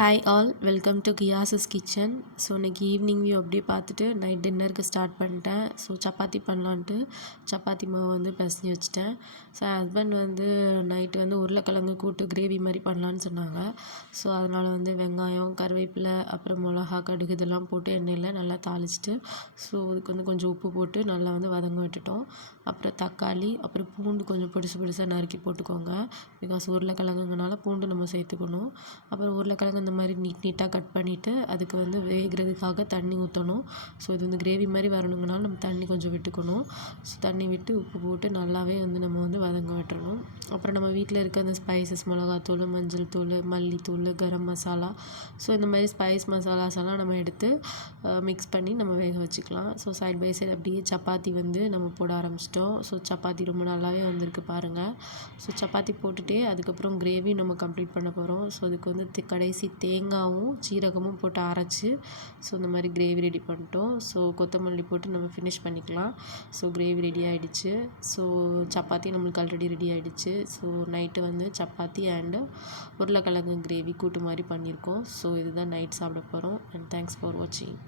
Hi all, welcome to கியாஸஸ் kitchen. So இன்றைக்கி evening view அப்படியே பார்த்துட்டு நைட் டின்னருக்கு ஸ்டார்ட் பண்ணிட்டேன். ஸோ சப்பாத்தி பண்ணலான்ட்டு சப்பாத்தி மாவு வந்து பிசைஞ்சு வச்சுட்டேன். ஸோ ஹஸ்பண்ட் வந்து நைட்டு வந்து உருளைக்கிழங்கு கூட்டு கிரேவி மாதிரி பண்ணலான்னு சொன்னாங்க. ஸோ அதனால் வந்து வெங்காயம், கருவேப்பிலை, அப்புறம் மிளகா, கடுகு இதெல்லாம் போட்டு எண்ணெயில் நல்லா தாளிச்சிட்டு, ஸோ இதுக்கு வந்து கொஞ்சம் உப்பு போட்டு நல்லா வந்து வதங்க விட்டுட்டோம். அப்புறம் தக்காளி, அப்புறம் பூண்டு கொஞ்சம் பெருசாக நறுக்கி போட்டுக்கோங்க. பிகாஸ் உருளைக்கிழங்குங்கனால பூண்டு நம்ம சேர்த்துக்கணும். அப்புறம் உருளைக்கிழங்கு இந்த மாதிரி நீட்டாக கட் பண்ணிவிட்டு அதுக்கு வந்து வேகிறதுக்காக தண்ணி ஊற்றணும். ஸோ இது வந்து கிரேவி மாதிரி வரணுங்கனால நம்ம தண்ணி கொஞ்சம் விட்டுக்கணும். ஸோ தண்ணி விட்டு உப்பு போட்டு நல்லாவே வந்து நம்ம வந்து வதங்க விட்டுறணும். அப்புறம் நம்ம வீட்டில் இருக்க அந்த ஸ்பைசஸ் மிளகாத்தூள், மஞ்சள் தூள், மல்லித்தூள், கரம் மசாலா, ஸோ இந்த மாதிரி ஸ்பைஸ் மசாலாஸ் எல்லாம் நம்ம எடுத்து மிக்ஸ் பண்ணி நம்ம வேக வச்சுக்கலாம். ஸோ சைட் பை சைடு அப்படியே சப்பாத்தி வந்து நம்ம போட ஆரம்பிச்சிட்டோம். ஸோ சப்பாத்தி ரொம்ப நல்லாவே வந்திருக்கு பாருங்கள். ஸோ சப்பாத்தி போட்டுகிட்டே அதுக்கப்புறம் கிரேவி நம்ம கம்ப்ளீட் பண்ண போகிறோம். ஸோ அதுக்கு வந்து கடைசி தேங்காயும் சீரகமும் போட்டு அரைச்சி ஸோ இந்த மாதிரி கிரேவி ரெடி பண்ணிட்டோம். ஸோ கொத்தமல்லி போட்டு நம்ம ஃபினிஷ் பண்ணிக்கலாம். ஸோ கிரேவி ரெடி ஆகிடுச்சு. ஸோ சப்பாத்தி நம்மளுக்கு ஆல்ரெடி ரெடி ஆகிடுச்சு. ஸோ நைட்டு வந்து சப்பாத்தி அண்டு உருளைக்கிழங்கு கிரேவி கூட்டு மாதிரி பண்ணியிருக்கோம். ஸோ இதுதான் நைட் சாப்பிட போகிறோம். அண்ட் தேங்க்ஸ் ஃபார் வாட்சிங்.